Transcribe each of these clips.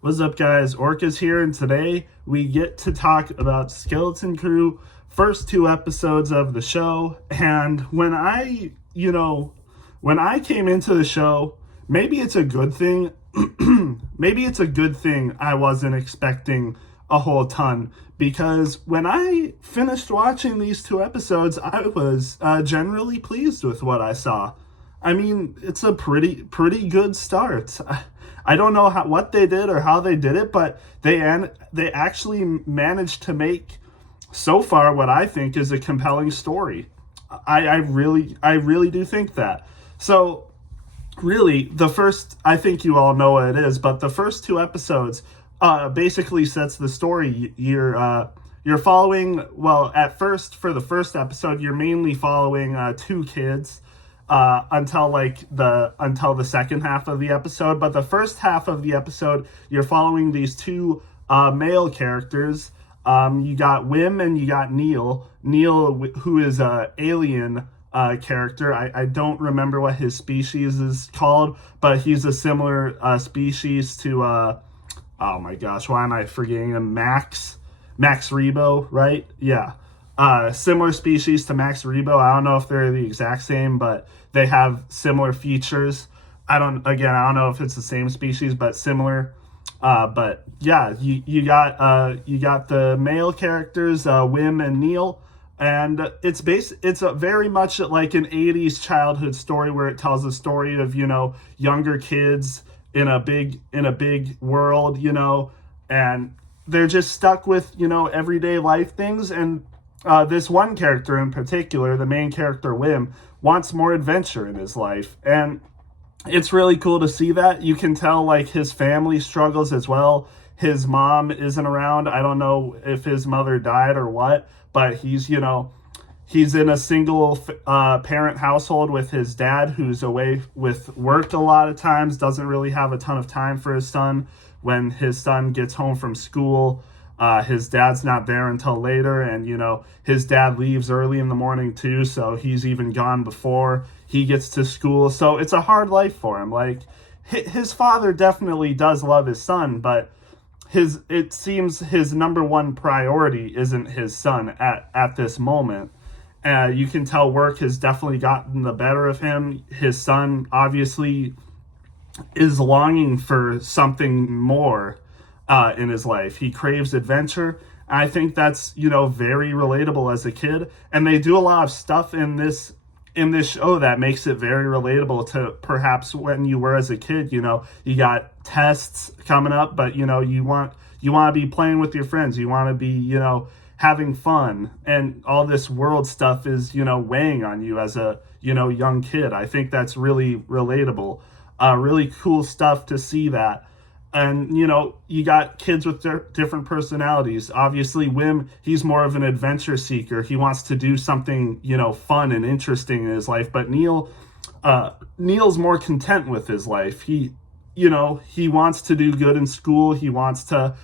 What's up, guys? Orcas here, and today we get to talk about Skeleton Crew, first two episodes of the show. And when I came into the show, maybe it's a good thing. Maybe it's a good thing I wasn't expecting a whole ton, because when I finished watching these two episodes, I was generally pleased with what I saw. I mean, it's a pretty good start. I don't know what they did or how they did it, but they actually managed to make so far what I think is a compelling story. I really do think that. So really, I think you all know what it is, but the first two episodes basically sets the story. You're following, well, at first, for the first episode, you're mainly following two kids until the second half of the episode. But the first half of the episode, you're following these two male characters. You got Wim and you got Neil. Neil, who is a alien character. I don't remember what his species is called, but he's a similar species to oh my gosh, why am I forgetting him? Max Rebo, right? Yeah. Similar species to Max Rebo. I don't know if they're the exact same, but they have similar features. I don't know if it's the same species, but similar. But yeah, you got the male characters, Wim and Neil, and it's very much like an 80s childhood story where it tells a story of, younger kids in a big world, and they're just stuck with, everyday life things. And this one character in particular, the main character, Wim, wants more adventure in his life. And it's really cool to see that. You can tell, like, his family struggles as well. His mom isn't around. I don't know if his mother died or what, but he's in a single parent household with his dad, who's away with work a lot of times, doesn't really have a ton of time for his son. When his son gets home from school, his dad's not there until later, and his dad leaves early in the morning too, so he's even gone before he gets to school. So it's a hard life for him. Like, his father definitely does love his son, but it seems his number one priority isn't his son at this moment. You can tell work has definitely gotten the better of him. His son obviously is longing for something more in his life. He craves adventure. I think that's, very relatable as a kid. And they do a lot of stuff in this show that makes it very relatable to perhaps when you were as a kid. You got tests coming up, but you want to be playing with your friends. You want to be, having fun, and all this world stuff is, weighing on you as a, young kid. I think that's really relatable. Really cool stuff to see that. And, you got kids with different personalities. Obviously, Wim, he's more of an adventure seeker. He wants to do something, fun and interesting in his life. But Neil's more content with his life. He wants to do good in school. He wants to,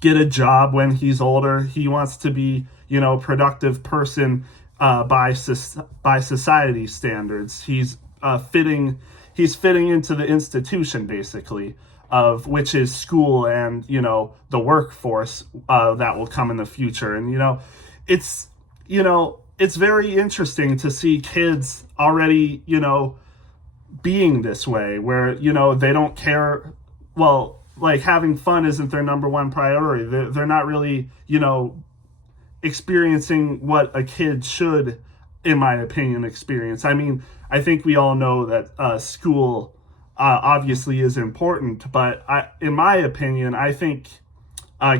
get a job when he's older. He wants to be, a productive person by society standards. He's fitting into the institution, basically, of which is school and, the workforce that will come in the future. And, it's very interesting to see kids already, being this way, where, they don't care. Well, like, having fun isn't their number one priority. They're not really, experiencing what a kid should, in my opinion, experience. I mean, I think we all know that school obviously is important, but in my opinion, I think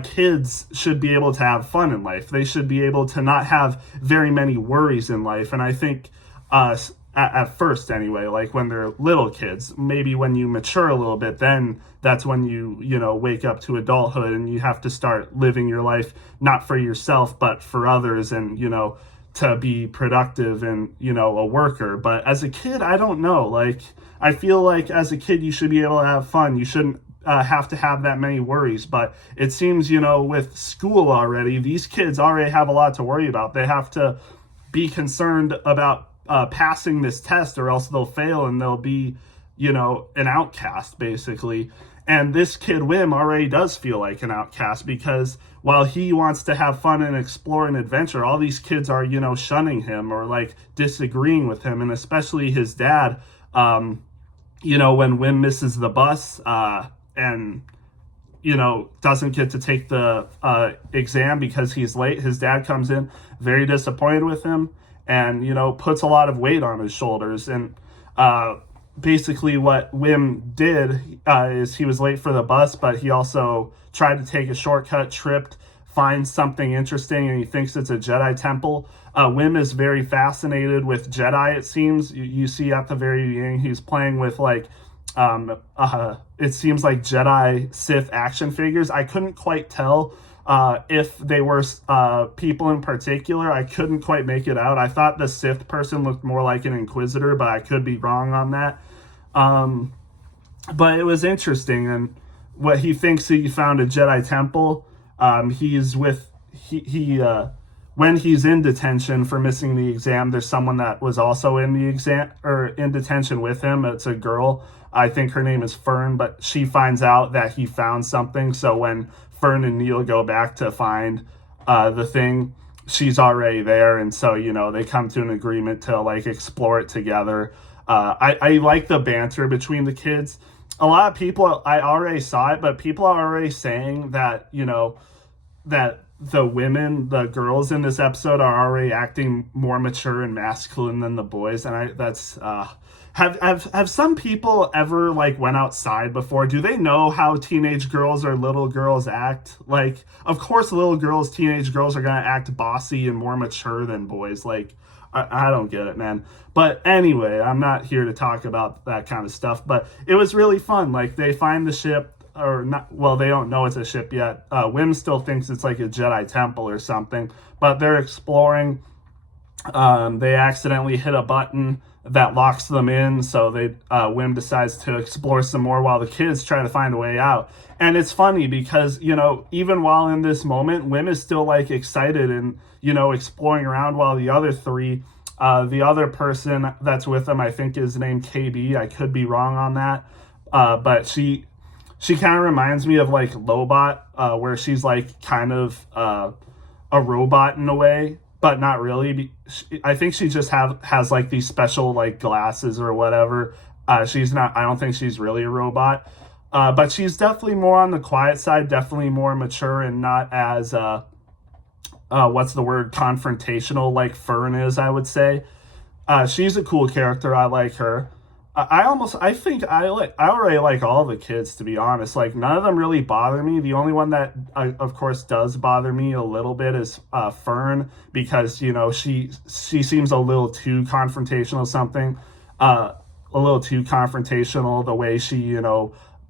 kids should be able to have fun in life. They should be able to not have very many worries in life. And I think at first anyway, like when they're little kids, maybe when you mature a little bit, then that's when you wake up to adulthood and you have to start living your life, not for yourself, but for others, and, to be productive and, a worker. But as a kid, I don't know. Like, I feel like as a kid, you should be able to have fun. You shouldn't have to have that many worries. But it seems, with school already, these kids already have a lot to worry about. They have to be concerned about passing this test, or else they'll fail and they'll be, an outcast, basically. And this kid Wim already does feel like an outcast because while he wants to have fun and explore and adventure, all these kids are, shunning him or like disagreeing with him. And especially his dad, when Wim misses the bus and, doesn't get to take the exam because he's late, his dad comes in very disappointed with him and, puts a lot of weight on his shoulders. And, basically what Wim did is he was late for the bus, but he also tried to take a shortcut, tripped, finds something interesting, and he thinks it's a Jedi temple. Wim is very fascinated with Jedi, it seems. You see at the very beginning, he's playing with it seems like Jedi Sith action figures. I couldn't quite tell if they were people in particular. I couldn't quite make it out. I thought the Sith person looked more like an Inquisitor, but I could be wrong on that. But it was interesting, and what he thinks he found a Jedi temple. When he's in detention for missing the exam, there's someone that was also in the exam or in detention with him. It's a girl. I think her name is Fern, but she finds out that he found something. So when Fern and Neil go back to find the thing, she's already there, and so they come to an agreement to like explore it together. I like the banter between the kids. A lot of people, I already saw it, but people are already saying that that the girls in this episode are already acting more mature and masculine than the boys, and that's have some people ever like went outside before? Do they know how teenage girls or little girls act? Like, of course, teenage girls are gonna act bossy and more mature than boys. Like, I don't get it, man. But anyway, I'm not here to talk about that kind of stuff. But it was really fun. Like, they find the ship. Or not, well, they don't know it's a ship yet. Wim still thinks it's like a Jedi temple or something, but they're exploring. They accidentally hit a button that locks them in, so Wim decides to explore some more while the kids try to find a way out. And it's funny because, even while in this moment, Wim is still like excited and, exploring around, while the other three, the other person that's with them, I think is named KB. I could be wrong on that. But she kind of reminds me of like Lobot, where she's like kind of a robot in a way, but not really. I think she just has like these special like glasses or whatever. I don't think she's really a robot, but she's definitely more on the quiet side, definitely more mature and not as confrontational like Fern is, I would say. She's a cool character. I like her. I already like all the kids, to be honest. Like, none of them really bother me. The only one that, of course, does bother me a little bit is Fern, because, she seems a little too confrontational, the way she,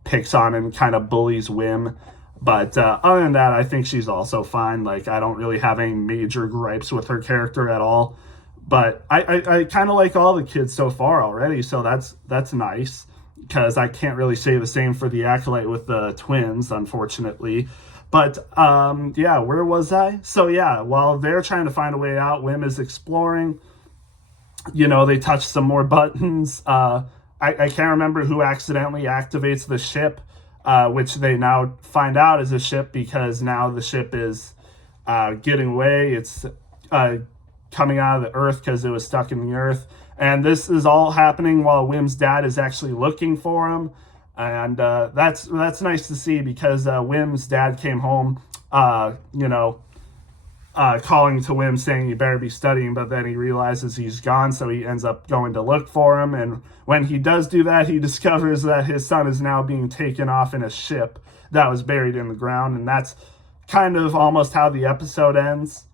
picks on and kind of bullies Wim. But other than that, I think she's also fine. Like, I don't really have any major gripes with her character at all. But I kind of like all the kids so far already, so that's nice, because I can't really say the same for the Acolyte with the twins, unfortunately. But, where was I? So, yeah, while they're trying to find a way out, Wim is exploring. They touch some more buttons. I can't remember who accidentally activates the ship, which they now find out is a ship, because now the ship is getting away. It's coming out of the earth because it was stuck in the earth. And this is all happening while Wim's dad is actually looking for him. And that's nice to see, because Wim's dad came home, calling to Wim saying, "You better be studying," but then he realizes he's gone, so he ends up going to look for him. And when he does do that, he discovers that his son is now being taken off in a ship that was buried in the ground. And that's kind of almost how the episode ends.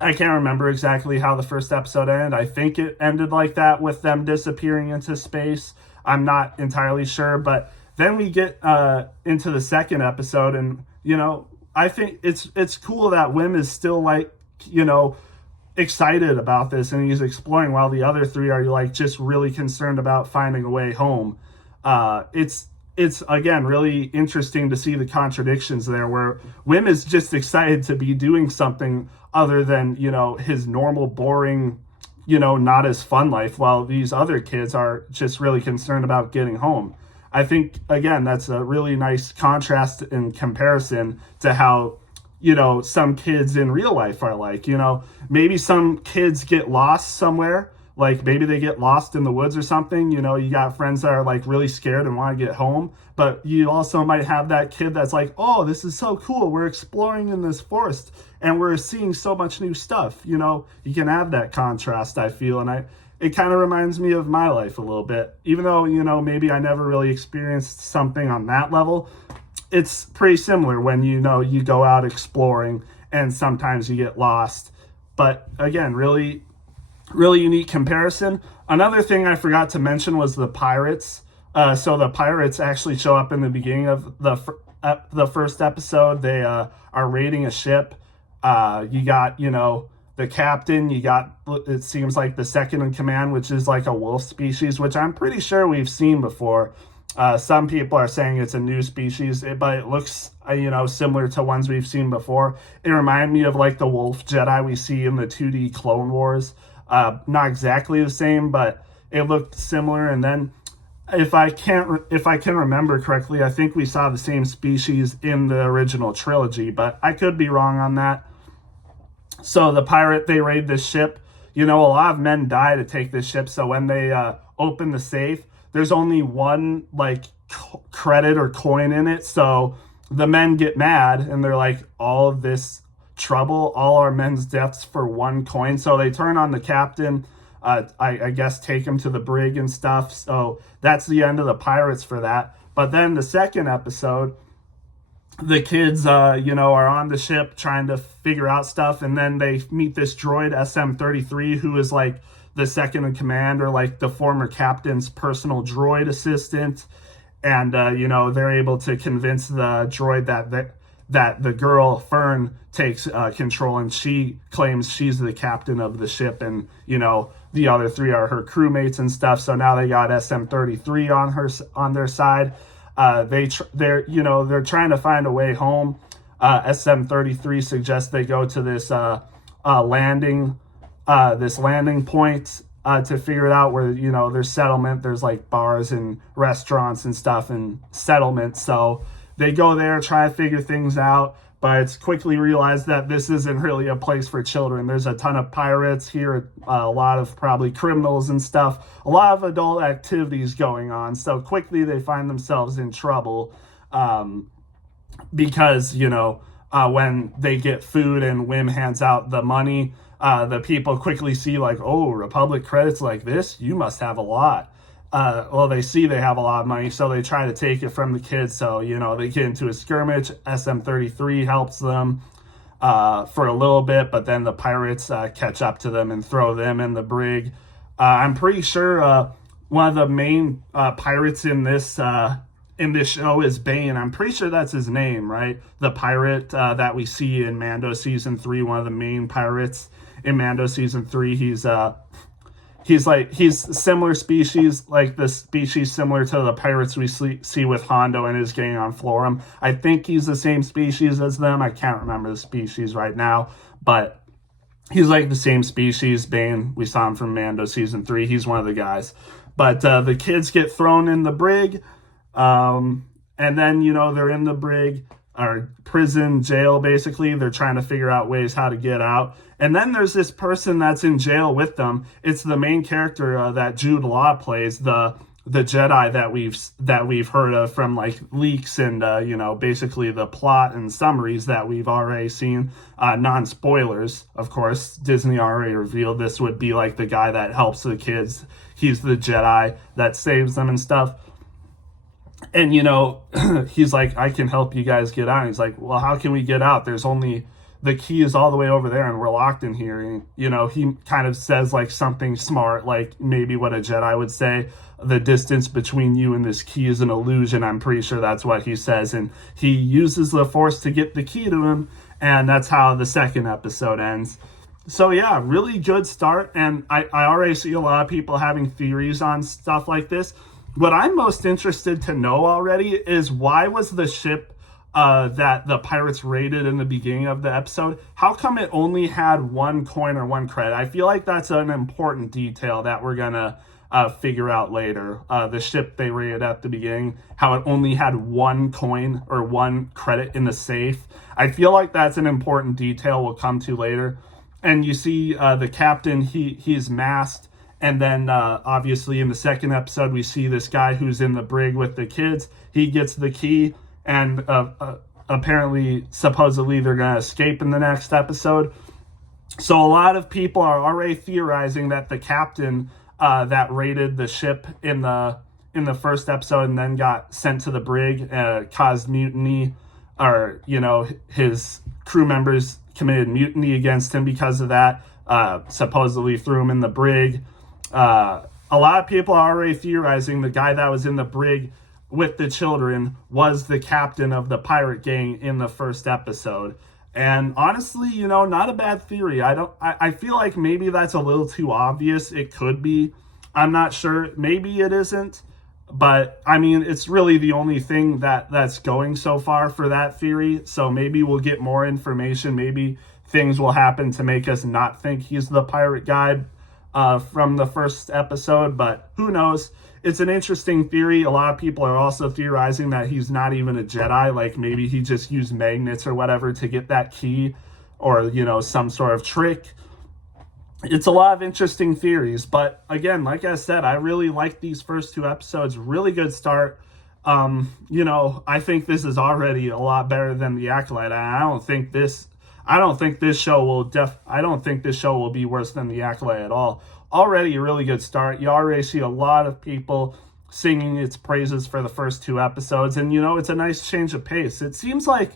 I can't remember exactly how the first episode ended. I think it ended like that, with them disappearing into space. I'm not entirely sure, but then we get into the second episode, and I think it's cool that Wim is still like excited about this, and he's exploring, while the other three are like just really concerned about finding a way home. It's again really interesting to see the contradictions there, where Wim is just excited to be doing something other than his normal boring not as fun life, while these other kids are just really concerned about getting home. I think, again, that's a really nice contrast in comparison to how, some kids in real life are like. Maybe some kids get lost somewhere. Like maybe they get lost in the woods or something. You got friends that are like really scared and want to get home. But you also might have that kid that's like, oh, this is so cool. We're exploring in this forest and we're seeing so much new stuff. You can have that contrast, I feel. And it kind of reminds me of my life a little bit. Even though, maybe I never really experienced something on that level, it's pretty similar when, you go out exploring and sometimes you get lost. But again, really, really unique comparison. Another thing I forgot to mention was the pirates. So the pirates actually show up in the beginning of the first episode. They are raiding a ship. You got, the captain, you got, it seems like the second in command, which is like a wolf species, which I'm pretty sure we've seen before. Some people are saying it's a new species, but it looks, similar to ones we've seen before. It reminded me of like the wolf Jedi we see in the 2D Clone Wars. Not exactly the same, but it looked similar. And then if I can remember correctly, I think we saw the same species in the original trilogy, but I could be wrong on that. So they raid this ship. A lot of men die to take this ship. So when they open the safe, there's only one like credit or coin in it. So the men get mad and they're like, all of this trouble, all our men's deaths for one coin. So they turn on the captain. I guess take him to the brig and stuff. So that's the end of the pirates for that. But then the second episode, the kids, are on the ship trying to figure out stuff. And then they meet this droid SM-33, who is like the second in command, or like the former captain's personal droid assistant. And, they're able to convince the droid that the girl Fern takes control, and she claims she's the captain of the ship, and the other three are her crewmates and stuff. So now they got SM-33 on their side. They're trying to find a way home. SM-33 suggests they go to this landing point to figure it out, where there's settlement, there's like bars and restaurants and stuff and settlement. So they go there, try to figure things out, but it's quickly realized that this isn't really a place for children. There's a ton of pirates here, a lot of probably criminals and stuff, a lot of adult activities going on. So quickly they find themselves in trouble because, when they get food and Wim hands out the money, the people quickly see like, oh, Republic credits like this? You must have a lot. They see they have a lot of money, so they try to take it from the kids. So, they get into a skirmish. SM-33 helps them for a little bit, but then the pirates catch up to them and throw them in the brig. I'm pretty sure one of the main pirates in this show is Bane. I'm pretty sure that's his name, right? The pirate that we see in Mando Season 3, one of the main pirates in Mando Season 3. He's similar species, like the species similar to the pirates we see with Hondo and his gang on Florum. I think he's the same species as them. I can't remember the species right now, but he's like the same species. Bane, we saw him from Mando Season 3. He's one of the guys. But the kids get thrown in the brig, and then, they're in the brig, or prison, jail, basically. They're trying to figure out ways how to get out. And then there's this person that's in jail with them. It's the main character that Jude Law plays, the Jedi that we've heard of from like leaks and basically the plot and summaries that we've already seen. Non-spoilers, of course. Disney already revealed this would be like the guy that helps the kids. He's the Jedi that saves them and stuff. And he's like, I can help you guys get out. And he's like, well, how can we get out? The key is all the way over there and we're locked in here. And, he kind of says like something smart, like maybe what a Jedi would say. The distance between you and this key is an illusion. I'm pretty sure that's what he says. And he uses the Force to get the key to him. And that's how the second episode ends. So yeah, really good start. And I already see a lot of people having theories on stuff like this. What I'm most interested to know already is, why was the ship that the pirates raided in the beginning of the episode, how come it only had one coin or one credit? I feel like that's an important detail that we're gonna figure out later. The ship they raided at the beginning, how it only had one coin or one credit in the safe. I feel like that's an important detail we'll come to later. And you see the captain, he's masked. And then obviously in the second episode, we see this guy who's in the brig with the kids. He gets the key, and apparently, supposedly, they're going to escape in the next episode. So a lot of people are already theorizing that the captain that raided the ship in the first episode and then got sent to the brig caused mutiny, or, you know, his crew members committed mutiny against him because of that, supposedly threw him in the brig. A lot of people are already theorizing the guy that was in the brig with the children was the captain of the pirate gang in the first episode. And honestly, you know, not a bad theory. I feel like maybe that's a little too obvious. It could be. I'm not sure. Maybe it isn't. But I mean, it's really the only thing that's going so far for that theory. So maybe we'll get more information. Maybe things will happen to make us not think he's the pirate guy from the first episode, but who knows? It's an interesting theory. A lot of people are also theorizing that he's not even a Jedi, like maybe he just used magnets or whatever to get that key, or, you know, some sort of trick. It's a lot of interesting theories, but again, like I said, I really like these first 2 episodes. Really good start. You know, I think this is already a lot better than The Acolyte. I don't think this show will be worse than The Acolyte at all. Already a really good start. You already see a lot of people singing its praises for the first 2 episodes. And, you know, it's a nice change of pace. It seems like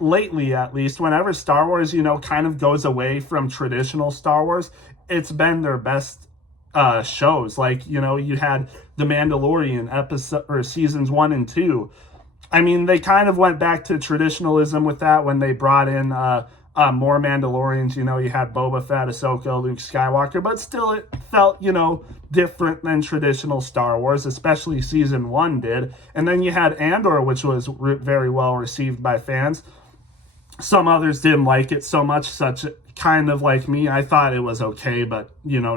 lately at least, whenever Star Wars, you know, kind of goes away from traditional Star Wars, it's been their best shows. Like, you know, you had The Mandalorian episode or seasons 1 and 2. I mean, they kind of went back to traditionalism with that when they brought in more Mandalorians. You know, you had Boba Fett, Ahsoka, Luke Skywalker, but still it felt, you know, different than traditional Star Wars, especially season 1 did. And then you had Andor, which was very well received by fans. Some others didn't like it so much, such kind of like me. I thought it was okay, but, you know,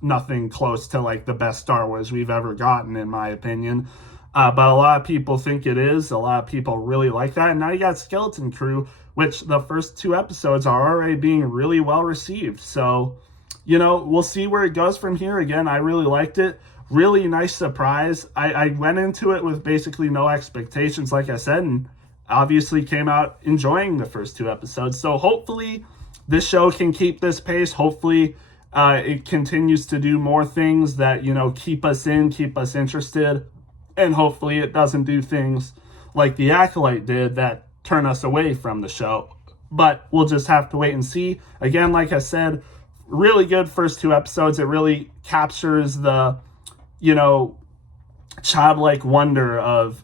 nothing close to like the best Star Wars we've ever gotten, in my opinion. But a lot of people think it is. A lot of people really like that. And now you got Skeleton Crew, which the first 2 episodes are already being really well received. So, you know, we'll see where it goes from here. Again, I really liked it. Really nice surprise. I went into it with basically no expectations, like I said, and obviously came out enjoying the first 2 episodes. So hopefully this show can keep this pace. Hopefully it continues to do more things that, you know, keep us interested. And hopefully it doesn't do things like The Acolyte did that turn us away from the show. But we'll just have to wait and see. Again, like I said, really good first 2 episodes. It really captures the, you know, childlike wonder of,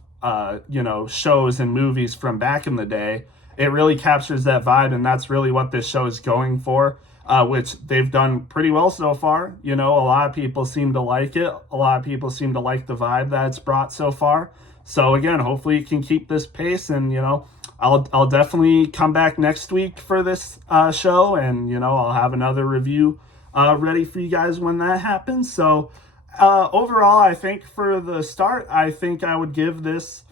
you know, shows and movies from back in the day. It really captures that vibe, and that's really what this show is going for. Which they've done pretty well so far. You know, a lot of people seem to like it. A lot of people seem to like the vibe that it's brought so far. So again, hopefully you can keep this pace, and, you know, I'll definitely come back next week for this show, and, you know, I'll have another review ready for you guys when that happens. So overall, I think for the start, I think I would give these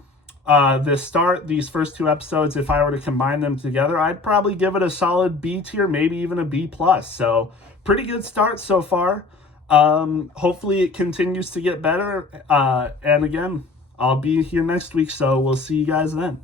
first 2 episodes, if I were to combine them together, I'd probably give it a solid B tier, maybe even a B+. So pretty good start so far. Hopefully it continues to get better. And again, I'll be here next week, so we'll see you guys then.